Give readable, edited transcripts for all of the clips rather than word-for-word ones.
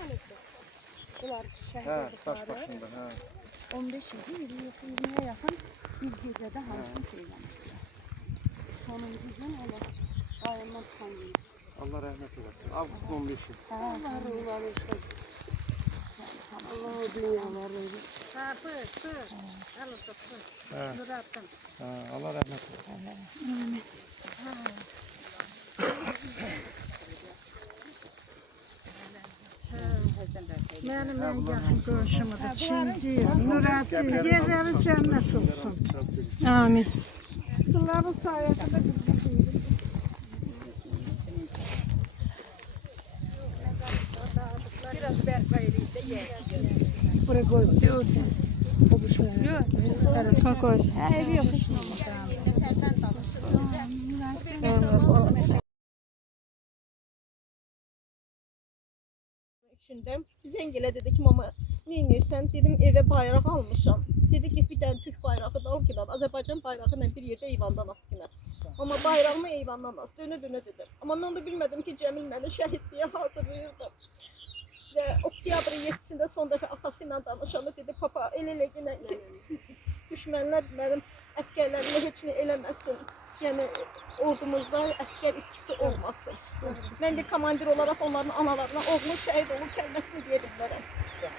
Bunlar şəhid Hə, daş olduqları başında, hə. 15 idi, 20'ye yaxın bir gecədə hamısını şeyləmişdilər. Sonuncu gün elə qayından çıxan deyil. Allah rəhmət eləsin. Avqust 15-i. Allah ruhları işte. Allah o dünyaları. Ha, pır. Alın pır. Nurattım. Allah rəhmət eləsin. Mənim ən yaxın qonşumudur, Çingiz, Nurəddin, yerləri cənnət olsun. Amin. Bunların sayəsində biz Biraz bərqayırıydı da yer. buraya qoyub. Telefon koysun. Düşündüm. Zengile dedi ki mama ne inirsen dedim eve bayrak almışam. Dedi ki bir tane Türk bayrağı da al ki Azerbaycan bayrağıyla bir yerde eyvandan askinler. Ama bayrağımı eyvandan as döne dedim. Ama ben onu bilmedim ki Cemil beni şehit diye hazırlıyordu. Ve oktyabrın 7'sinde son defa atasıyla danışanda dedi papa el ele yine düşmanlar benim askerlerime hiç ne eləməsin. Yani ordumuzda asker etkisi olmasın. Ben bir komandir olarak onların analarına oğlum şehit olun kəlməsini diyebilirəm.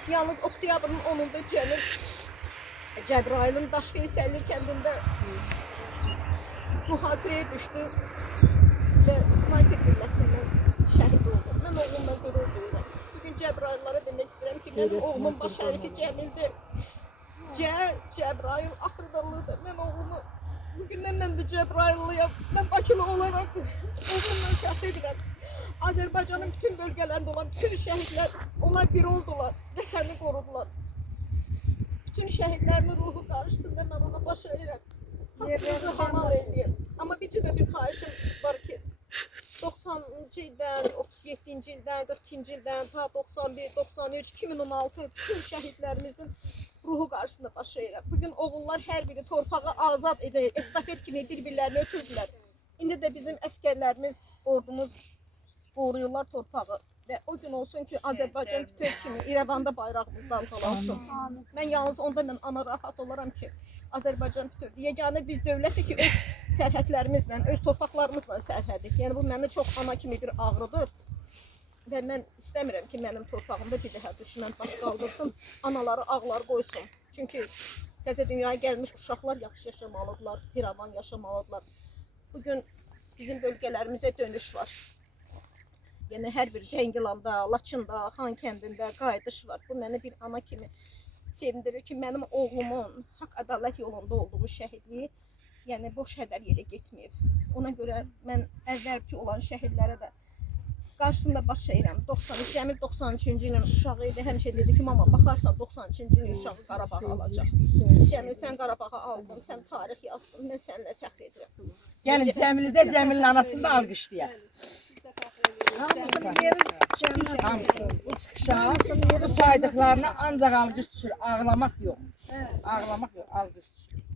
Yalnız oktyabrın 10'unda Cemil Cəbrayıl'ın Daşveysəlli kəndində muhasireye düştü ve sniper birləsindən şehit oldu. Ben oğlumla gurur duyuram. Bugün Cəbrayıllara demek istedim ki benim oğlum baş herifi Cemil'dir. Cəbrayıl Axırdalıdır. Ben oğlumu bugündən mən də Cəbrayıllıyam. Ben Bakılı olarak oğlumla şəhid edirəm. Azerbaycan'ın bütün bölgelerinde olan bütün şehitler onlar bir oldular. Vətəni qorudular. Bütün şehitlerin ruhu karşısında ben ona baş eğirəm. Hakkınızı halal edin. Ama bir xahişim var ki 90-cı ildən, 37-ci ildən, 42-ci ildən, ta 91, 93, 2016 bütün şəhidlərimizin ruhu qarşısında baş eğirəm. Bugün oğullar hər biri torpağı azad edək, estafet kimi bir-birlərini ötürdülər. İndi də bizim əskərlərimiz, ordumuz qoruyurlar torpağı. Və o gün olsun ki Azərbaycan bütöv kimi İrəvanda bayrağımız dalğalansın. Mən yalnız onda mən ana rahat olaram ki Azərbaycan bütövdür. Yeganə biz dövlətik ki öz sərhədlərimizlə, öz torpaqlarımızla sərhədik. Yəni bu mənə çox ana kimi bir ağrıdır. Və mən istəmirəm ki mənim torpağımda bir daha düşmən baş qaldırsın, anaları ağlar qoysun. Çünki təzə dünyaya gəlmiş uşaqlar yaxşı yaşamalıdırlar, firavan yaşamalıdırlar. Bugün bizim bölgələrimizə dönüş var. Yəni hər bir Zəngilanda, Laçında, Xankəndində qayıdış var. Bu məni bir ana kimi sevindirir ki, mənim oğlumun haqq ədalət yolunda olduğu şəhidliyi yəni boş hədər yerə getməyib. Ona görə mən əvvəlki olan şəhidlərə də qarşısında baş eğirəm. Cəmil 93-cü ilin uşağı idi. Həmişə dedi ki, mama baxarsan 93-cü ilin uşağı Qarabağı alacaq. Cəmil sən Qarabağı aldın, sən tarix yazdın, mən səninlə fəxr edirəm. Yəni Cəmildə Cəmilin anasını da alqışlayaq. Hamısı bu çıxışa, bu saydıqlarına ancaq alqış düşür, ağlamaq yox. Ağlamaq yox, alqış düşür.